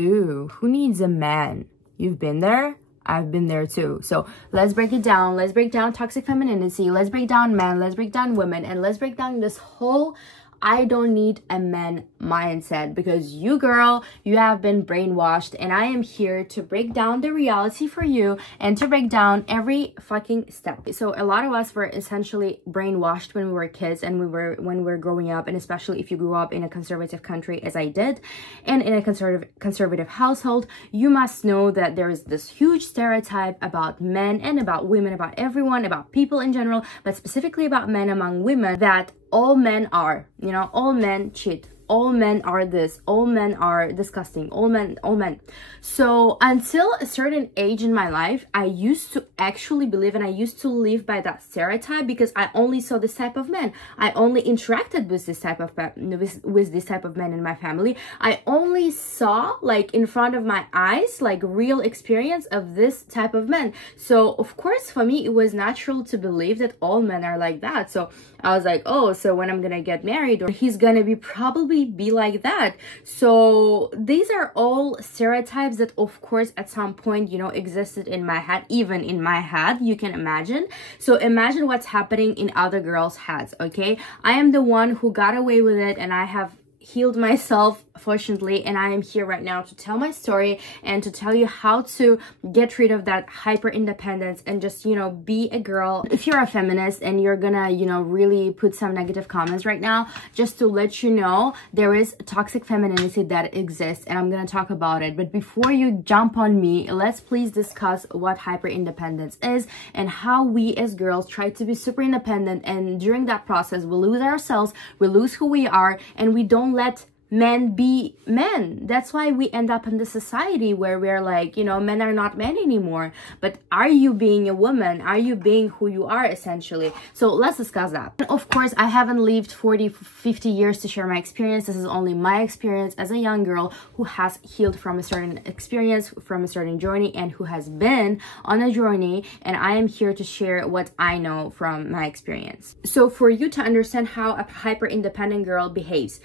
Ooh, who needs a man? You've been there? I've been there too. So let's break it down. Let's break down toxic femininity. Let's break down men. Let's break down women. And let's break down this whole I don't need a man mindset, because you, girl, you have been brainwashed, and I am here to break down the reality for you and to break down every fucking step. So a lot of us were essentially brainwashed when we were kids and when we were growing up, and especially if you grew up in a conservative country as I did, and in a conservative household, you must know that there is this huge stereotype about men and about women, about everyone, about people in general, but specifically about men among women, that all men are, you know, all men cheat, all men are this, all men are disgusting, all men. So until a certain age in my life, I used to actually believe, and I used to live by that stereotype, because I only saw this type of men. I only interacted with this type of with this type of men in my family. I only saw, like, in front of my eyes, like, real experience of this type of men. So of course for me it was natural to believe that all men are like that. So I was like, oh, so when I'm gonna get married, or he's gonna probably be like that. So these are all stereotypes that of course at some point, you know, existed in my head, even in my head, you can imagine. So imagine what's happening in other girls' heads, okay? I am the one who got away with it, and I have healed myself, fortunately, and I am here right now to tell my story and to tell you how to get rid of that hyper independence and just, you know, be a girl. If you're a feminist and you're gonna, you know, really put some negative comments right now, just to let you know, there is toxic femininity that exists, and I'm gonna talk about it. But before you jump on me, let's please discuss what hyper independence is and how we as girls try to be super independent, and during that process we lose ourselves, we lose who we are, and we don't let men be men. That's why we end up in the society where we're like, you know, men are not men anymore. But are you being a woman? Are you being who you are, essentially? So let's discuss that. And of course, I haven't lived 40-50 years to share my experience. This is only my experience as a young girl who has healed from a certain experience, from a certain journey, and who has been on a journey, and I am here to share what I know from my experience. So for you to understand how a hyper independent girl behaves,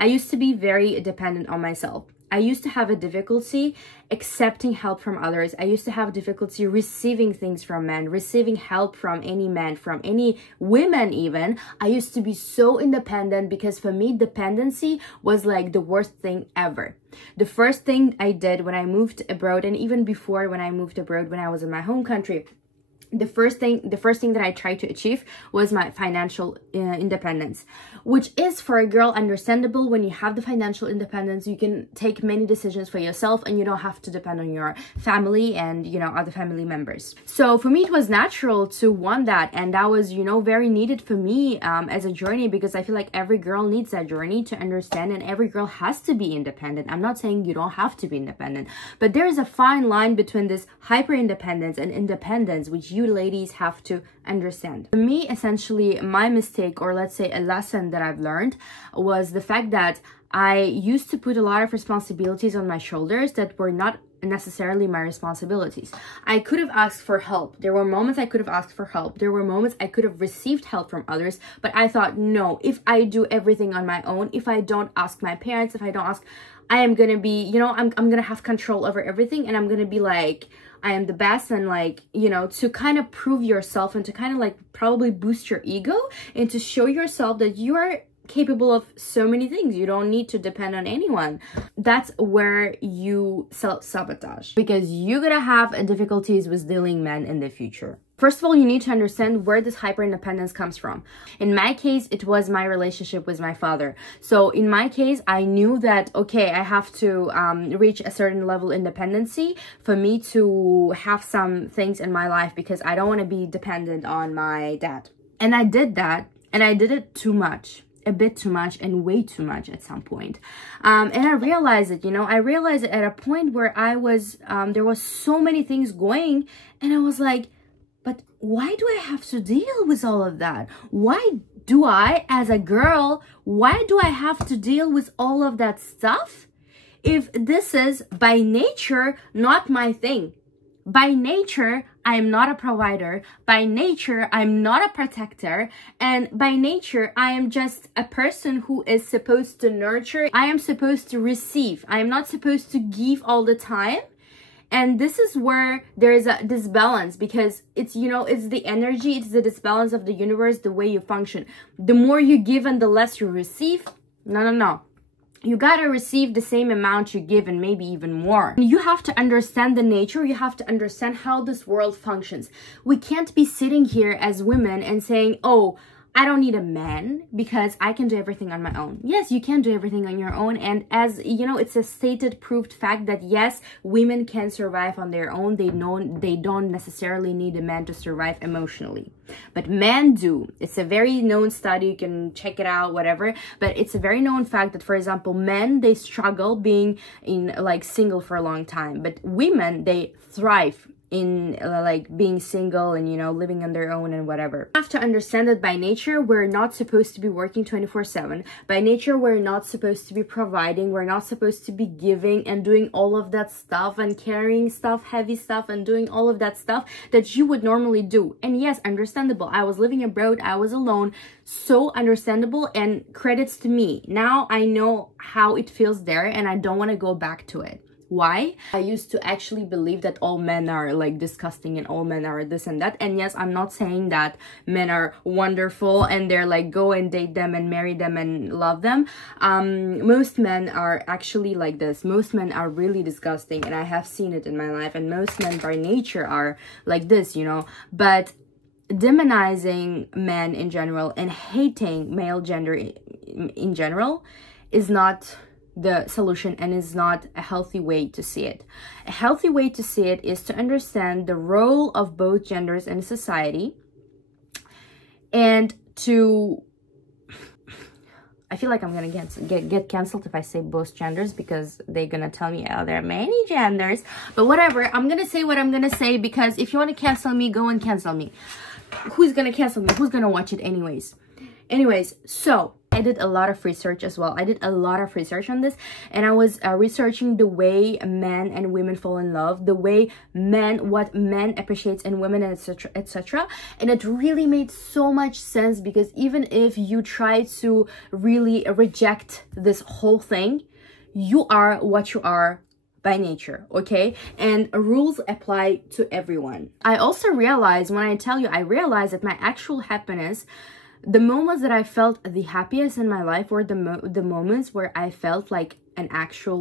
I used to be very dependent on myself. I used to have a difficulty accepting help from others. I used to have difficulty receiving things from men, receiving help from any man, from any women even. I used to be so independent, because for me, dependency was like the worst thing ever. The first thing I did when I moved abroad, and even before when I moved abroad, when I was in my home country, the first thing that I tried to achieve was my financial independence, which is for a girl understandable. When you have the financial independence, you can take many decisions for yourself, and you don't have to depend on your family and, you know, other family members. So for me, it was natural to want that, and that was, you know, very needed for me as a journey, because I feel like every girl needs that journey to understand, and every girl has to be independent. I'm not saying you don't have to be independent, but there is a fine line between this hyper independence and independence, which you ladies have to understand. For me, essentially, my mistake, or let's say a lesson that I've learned, was the fact that I used to put a lot of responsibilities on my shoulders that were not necessarily my responsibilities. I could have asked for help. There were moments I could have asked for help. There were moments I could have received help from others, but I thought, no, if I do everything on my own, if I don't ask my parents, if I don't ask, I am gonna be, you know, I'm gonna have control over everything, and I'm gonna be like, I am the best, and like, you know, to kind of prove yourself and to kind of like probably boost your ego and to show yourself that you are capable of so many things. You don't need to depend on anyone. That's where you self-sabotage, because you're gonna have difficulties with dealing men in the future. First of all, you need to understand where this hyper-independence comes from. In my case, it was my relationship with my father. So in my case, I knew that, okay, I have to reach a certain level of independency for me to have some things in my life, because I don't want to be dependent on my dad. And I did that, and I did it too much. A bit too much, and way too much at some point. And I realized it, you know, I realized it at a point where I was, there was so many things going, and I was like, but why do I have to deal with all of that? Why do I, as a girl, why do I have to deal with all of that stuff if this is by nature not my thing? By nature, I am not a provider. By nature, I'm not a protector. And by nature, I am just a person who is supposed to nurture. I am supposed to receive. I am not supposed to give all the time. And this is where there is a disbalance, because it's, you know, it's the energy, it's the disbalance of the universe, the way you function. The more you give and the less you receive. No. You gotta receive the same amount you give, and maybe even more. You have to understand the nature. You have to understand how this world functions. We can't be sitting here as women and saying, oh, I don't need a man because I can do everything on my own. Yes, you can do everything on your own. And as you know, it's a stated, proved fact that yes, women can survive on their own. They don't necessarily need a man to survive emotionally. But men do. It's a very known study. You can check it out, whatever. But it's a very known fact that, for example, men, they struggle being in like single for a long time. But women, they thrive in like being single and, you know, living on their own and whatever. You have to understand that by nature, we're not supposed to be working 24/7. By nature, we're not supposed to be providing. We're not supposed to be giving and doing all of that stuff and carrying stuff, heavy stuff, and doing all of that stuff that you would normally do. And yes, understandable. I was living abroad. I was alone. So understandable, and credits to me. Now I know how it feels there, and I don't want to go back to it. Why? I used to actually believe that all men are like disgusting and all men are this and that. And yes, I'm not saying that men are wonderful and they're like go and date them and marry them and love them. Most men are actually like this. Most men are really disgusting, and I have seen it in my life. And most men by nature are like this, you know. But demonizing men in general and hating male gender in general is not the solution, and is not a healthy way to see it. A healthy way to see it is to understand the role of both genders in society, and to, I feel like I'm gonna get canceled if I say both genders, because they're gonna tell me, oh, there are many genders. But whatever, I'm gonna say what I'm gonna say, because if you want to cancel me, go and cancel me. Who's gonna cancel me? Who's gonna watch it anyways? So I did a lot of research as well. I did a lot of research on this, and I was researching the way men and women fall in love, the way what men appreciates in women, and etc, etc. And it really made so much sense, because even if you try to really reject this whole thing, you are what you are by nature, okay? And rules apply to everyone. I also realized, when I tell you, I realized that my actual happiness, the moments that I felt the happiest in my life were the moments where I felt like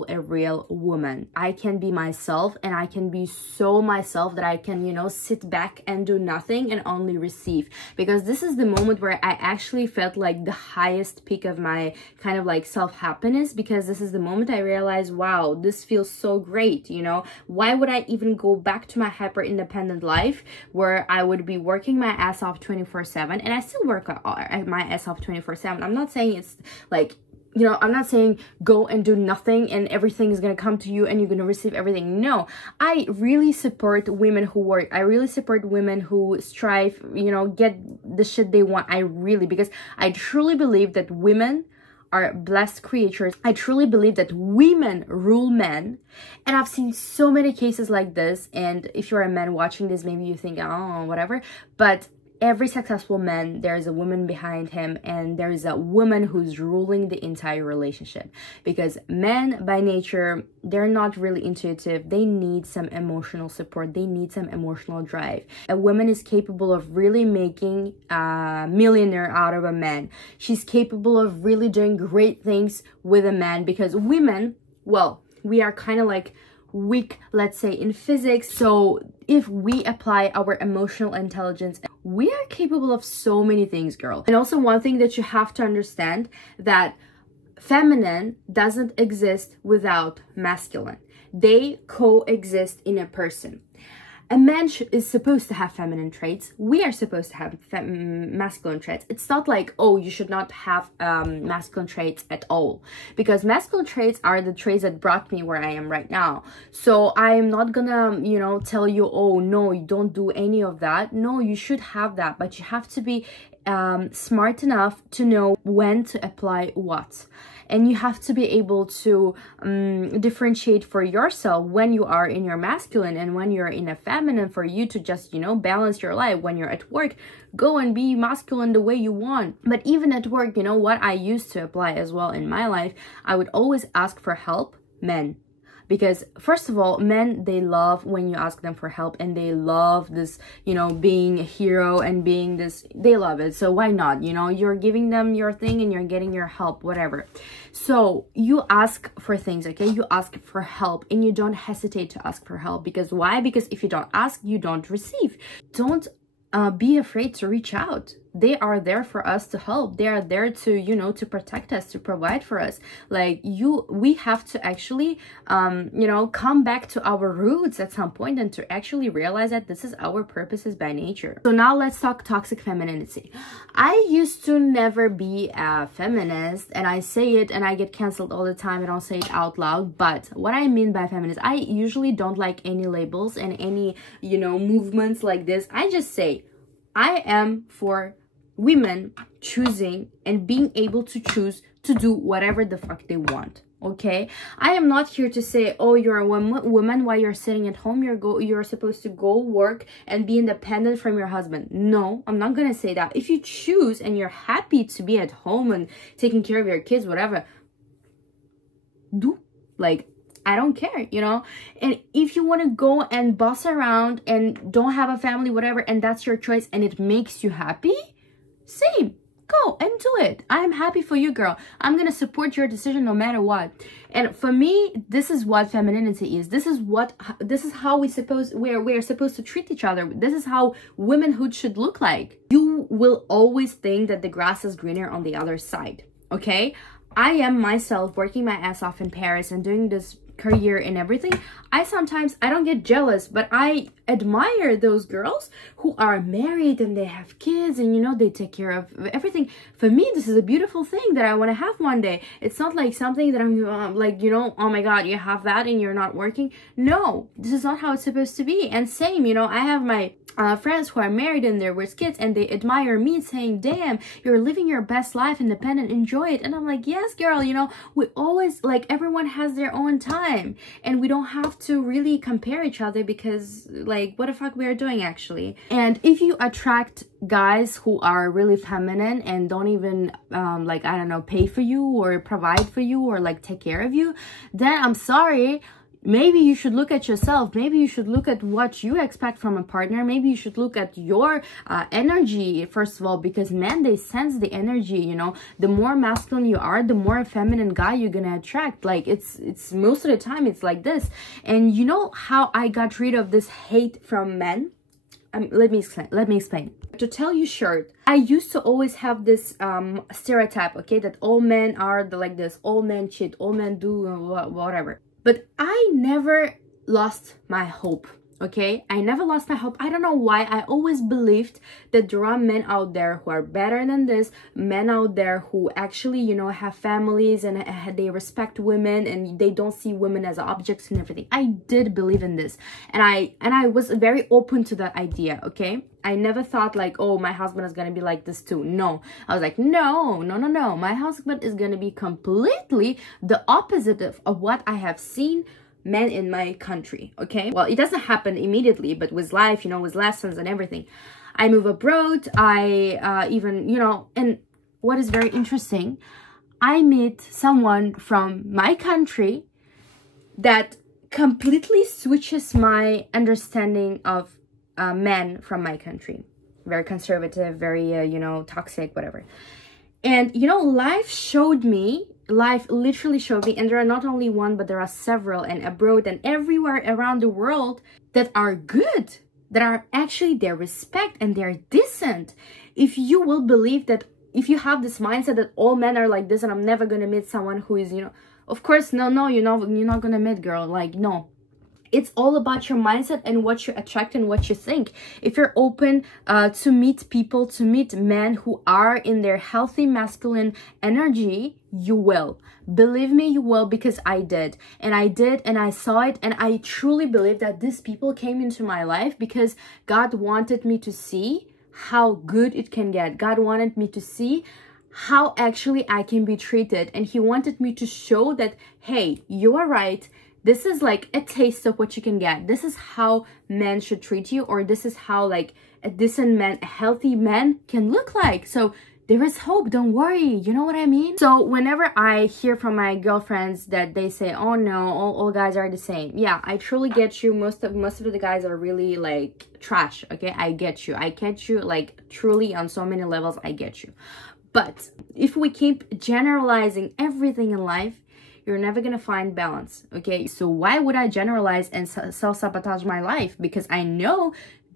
a real woman. I can be myself, and I can be so myself that I can, you know, sit back and do nothing and only receive. Because this is the moment where I actually felt like the highest peak of my kind of like self-happiness, because this is the moment I realized, wow, this feels so great, you know? Why would I even go back to my hyper-independent life where I would be working my ass off 24/7, and I still work my ass off 24/7. I'm not saying it's like, you know, I'm not saying go and do nothing and everything is going to come to you and you're going to receive everything. No, I really support women who work. I really support women who strive, you know, get the shit they want. Because I truly believe that women are blessed creatures. I truly believe that women rule men. And I've seen so many cases like this. And if you're a man watching this, maybe you think, oh, whatever. But every successful man, there's a woman behind him, and there's a woman who's ruling the entire relationship. Because men by nature, they're not really intuitive. They need some emotional support. They need some emotional drive. A woman is capable of really making a millionaire out of a man. She's capable of really doing great things with a man, because women, well, we are kind of like weak, let's say, in physics. So if we apply our emotional intelligence, we are capable of so many things, girl. And also, one thing that you have to understand, that feminine doesn't exist without masculine. They coexist in a person. A man is supposed to have feminine traits. We are supposed to have masculine traits. It's not like, oh, you should not have masculine traits at all. Because masculine traits are the traits that brought me where I am right now. So I am not gonna, you know, tell you, oh, no, you don't do any of that. No, you should have that. But you have to be smart enough to know when to apply what. And you have to be able to differentiate for yourself when you are in your masculine and when you're in a feminine, for you to just, you know, balance your life. When you're at work, go and be masculine the way you want. But even at work, you know, what I used to apply as well in my life, I would always ask for help, men. Because first of all, men, they love when you ask them for help, and they love this, you know, being a hero and being this, they love it. So why not? You know, you're giving them your thing and you're getting your help, whatever. So you ask for things, okay? You ask for help, and you don't hesitate to ask for help. Because why? Because if you don't ask, you don't receive. Don't be afraid to reach out. They are there for us to help. They are there to, you know, to protect us, to provide for us. Like we have to actually, you know, come back to our roots at some point and to actually realize that this is our purposes by nature. So now let's talk toxic femininity. I used to never be a feminist, and I say it and I get canceled all the time. I don't say it out loud, but what I mean by feminist, I usually don't like any labels and any, you know, movements like this. I just say I am for women choosing and being able to choose to do whatever the fuck they want. Okay, I am not here to say, oh, you're a woman while you're sitting at home, you're supposed to go work and be independent from your husband. No, I'm not gonna say that. If you choose and you're happy to be at home and taking care of your kids, whatever, do. Like, I don't care, you know. And if you want to go and boss around and don't have a family, whatever, and that's your choice and it makes you happy, same, go and do it. I'm happy for you, girl. I'm gonna support your decision no matter what. And for me, this is what femininity is. This is how we're supposed to treat each other. This is how womanhood should look like. You will always think that the grass is greener on the other side, okay? I am myself working my ass off in Paris and doing this career and everything. I don't get jealous, but I admire those girls who are married and they have kids and, you know, they take care of everything. For me, this is a beautiful thing that I want to have one day. It's not like something that I'm like, you know, oh my god, you have that and you're not working. No, this is not how it's supposed to be. And same, you know, I have my friends who are married and they're with kids, and they admire me, saying, damn, you're living your best life, independent, enjoy it. And I'm like, yes, girl, you know, we always, like, everyone has their own time, and we don't have to really compare each other, because, like, what the fuck we are doing, actually. And if you attract guys who are really feminine and don't even like, I don't know, pay for you or provide for you or like take care of you, then I'm sorry, maybe you should look at yourself. Maybe you should look at what you expect from a partner. Maybe you should look at your energy, first of all, because men, they sense the energy, you know. The more masculine you are, the more feminine guy you're gonna attract. Like, it's most of the time it's like this. And you know how I got rid of this hate from men? Let me explain. To tell you short, I used to always have this stereotype, okay, that all men are like this, all men cheat, all men do whatever. But I never lost my hope, okay? I never lost my hope. I don't know why. I always believed that there are men out there who are better than this, men out there who actually, you know, have families and they respect women and they don't see women as objects and everything. I did believe in this, and I was very open to that idea, okay? I never thought like, oh, my husband is gonna be like this too. No, I was like, no. My husband is gonna be completely the opposite of what I have seen men in my country, okay? Well, it doesn't happen immediately, but with life, you know, with lessons and everything. I move abroad, I even, you know, and what is very interesting, I meet someone from my country that completely switches my understanding of men from my country. Very conservative, very, you know, toxic, whatever. And, you know, life literally showed me, and there are not only one, but there are several, and abroad and everywhere around the world, that are good, that are actually, they respect and they're decent. If you will believe that, if you have this mindset that all men are like this and I'm never gonna meet someone who is, you know, of course, no, you're not gonna meet, girl, like, no. It's all about your mindset and what you attract and what you think. If you're open to meet people, to meet men who are in their healthy masculine energy, you will. Believe me, you will, because I did. And I saw it, and I truly believe that these people came into my life because God wanted me to see how good it can get. God wanted me to see how actually I can be treated, and he wanted me to show that, hey, you are right, this is like a taste of what you can get. This is how men should treat you, or this is how like a decent man, a healthy man can look like. So there is hope, don't worry, you know what I mean? So whenever I hear from my girlfriends that they say, oh no, all guys are the same, yeah, I truly get you. Most of the guys are really like trash, okay? I get you like truly on so many levels. I get you. But if we keep generalizing everything in life, you're never gonna find balance, okay? So why would I generalize and self-sabotage my life? Because I know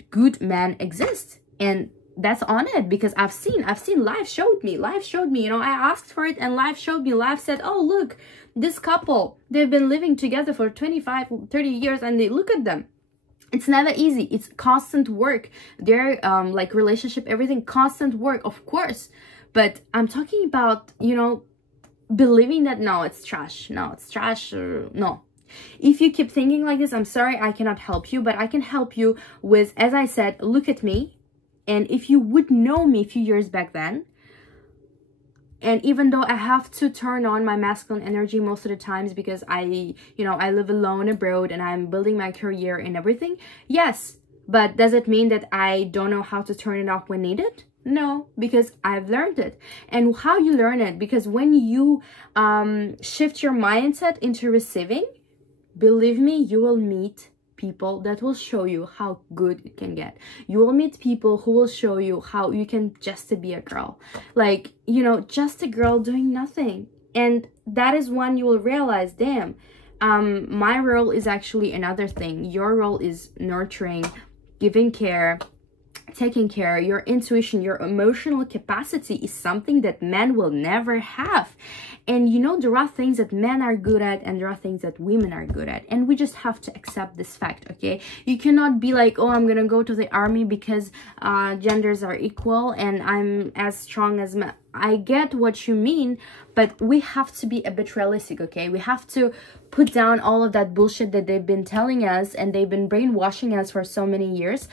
good men exist, and that's on it, because I've seen life showed me, you know, I asked for it and life showed me. Life said, oh look, this couple, they've been living together for 25 30 years and they look at them. It's never easy. It's constant work. Their like relationship, everything, constant work, of course. But I'm talking about, you know, believing that no, it's trash, no. If you keep thinking like this, I'm sorry, I cannot help you, but I can help you with, as I said, look at me. And if you would know me a few years back then, and even though I have to turn on my masculine energy most of the times because I live alone abroad and I'm building my career and everything, yes, but does it mean that I don't know how to turn it off when needed? No, because I've learned it. And how you learn it? Because when you shift your mindset into receiving, believe me, you will meet people that will show you how good it can get. You will meet people who will show you how you can just be a girl. Like, you know, just a girl doing nothing. And that is when you will realize, damn, my role is actually another thing. Your role is nurturing, giving care, taking care. Your intuition, your emotional capacity is something that men will never have. And you know, there are things that men are good at and there are things that women are good at, and we just have to accept this fact, okay? You cannot be like, oh, I'm gonna go to the army because genders are equal and I'm as strong as men. I get what you mean, but we have to be a bit realistic, okay? We have to put down all of that bullshit that they've been telling us and they've been brainwashing us for so many years.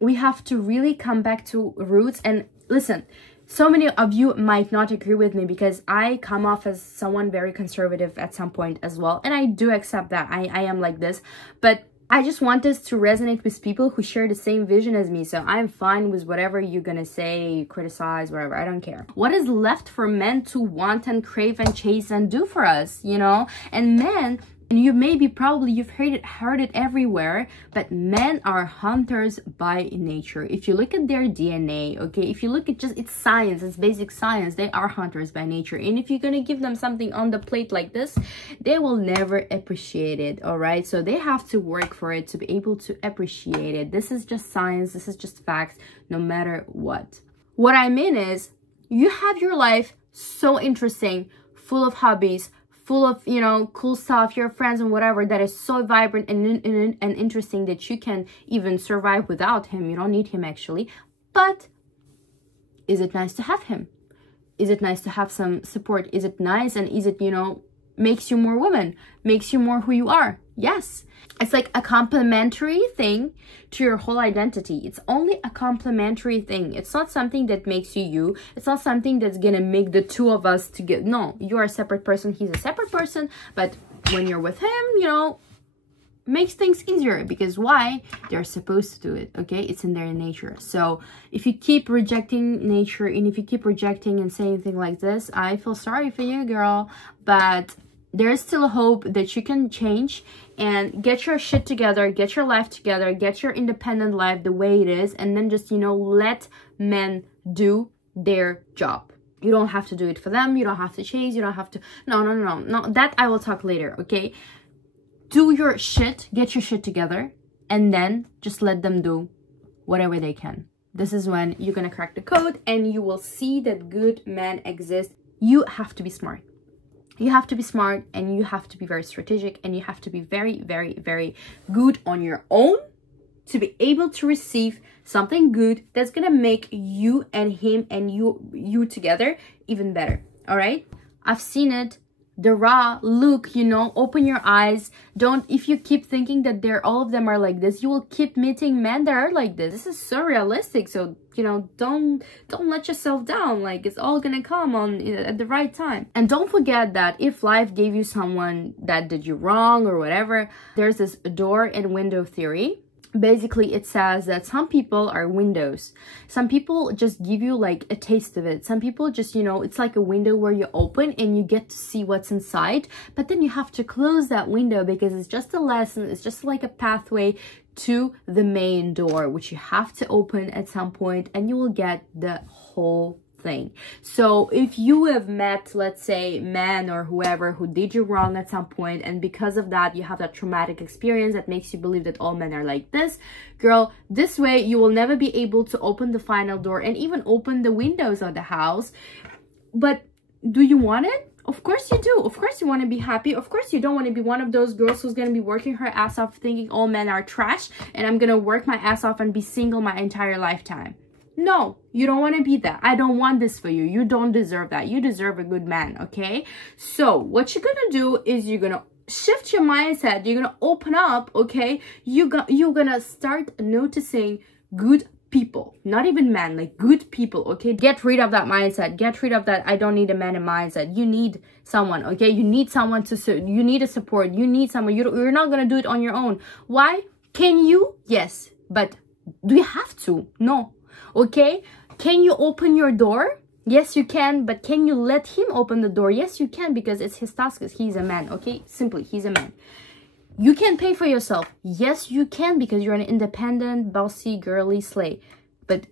We have to really come back to roots. And listen, so many of you might not agree with me because I come off as someone very conservative at some point as well. And I do accept that. I am like this. But I just want this to resonate with people who share the same vision as me. So I'm fine with whatever you're gonna say, criticize, whatever. I don't care. What is left for men to want and crave and chase and do for us, you know? And men... And you you've heard it everywhere, but men are hunters by nature. If you look at their DNA, okay, if you look at it's science, it's basic science, they are hunters by nature. And if you're gonna give them something on the plate like this, they will never appreciate it, all right? So they have to work for it to be able to appreciate it. This is just science, this is just facts, no matter what. What I mean is, you have your life so interesting, full of hobbies, full of, you know, cool stuff, your friends and whatever, that is so vibrant and interesting that you can even survive without him. You don't need him actually. But is it nice to have him? Is it nice to have some support? Is it nice, and is it, you know, makes you more woman, makes you more who you are? Yes. It's like a complementary thing to your whole identity. It's only a complementary thing. It's not something that makes you you. It's not something that's gonna make the two of us together. No, you're a separate person, he's a separate person. But when you're with him, you know, makes things easier, because why? They're supposed to do it, okay? It's in their nature. So if you keep rejecting nature, and if you keep rejecting and saying things like this, I feel sorry for you, girl. But there is still hope that you can change and get your shit together, get your life together, get your independent life the way it is, and then just, you know, let men do their job. You don't have to do it for them. You don't have to chase. You don't have to... No. That I will talk later, okay? Do your shit, get your shit together, and then just let them do whatever they can. This is when you're gonna crack the code and you will see that good men exist. You have to be smart. You have to be smart, and you have to be very strategic, and you have to be very, very, very good on your own to be able to receive something good that's gonna make you and him and you together even better. All right? I've seen it. the raw look, you know. Open your eyes. Don't, if you keep thinking that all of them are like this, you will keep meeting men that are like this. This is so realistic. So, you know, don't let yourself down. Like, it's all gonna come on at the right time. And don't forget that if life gave you someone that did you wrong or whatever, there's this door and window theory. Basically, it says that some people are windows. Some people just give you like a taste of it. Some people just, you know, it's like a window where you open and you get to see what's inside. But then you have to close that window because it's just a lesson. It's just like a pathway to the main door, which you have to open at some point, and you will get the whole thing. So if you have met, let's say, man or whoever who did you wrong at some point, and because of that you have that traumatic experience that makes you believe that all men are like this, girl, this way you will never be able to open the final door and even open the windows of the house. But do you want it? Of course you do. Of course you want to be happy. Of course you don't want to be one of those girls who's going to be working her ass off thinking all men are trash and I'm going to work my ass off and be single my entire lifetime. No, you don't want to be that. I don't want this for you. You don't deserve that. You deserve a good man, okay? So what you're gonna do is you're gonna shift your mindset. You're gonna open up, okay? You're gonna start noticing good people, not even men, like good people, okay? Get rid of that mindset. Get rid of that I don't need a man in mindset. You need someone, okay? You need someone you need a support. You need someone. You're not gonna do it on your own. Why? Can you? Yes, but do you have to? No. Okay, can you open your door? Yes, you can. But can you let him open the door? Yes, you can, because it's his task. He's a man. Okay, simply, he's a man. You can pay for yourself. Yes, you can, because you're an independent, bossy, girly slay. But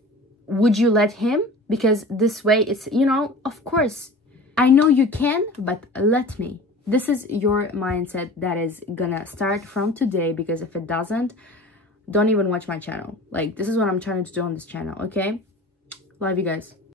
would you let him? Because this way it's, you know, of course, I know you can, but let me. This is your mindset that is gonna start from today, because if it doesn't, don't even watch my channel. Like, this is what I'm trying to do on this channel, okay? Love you guys.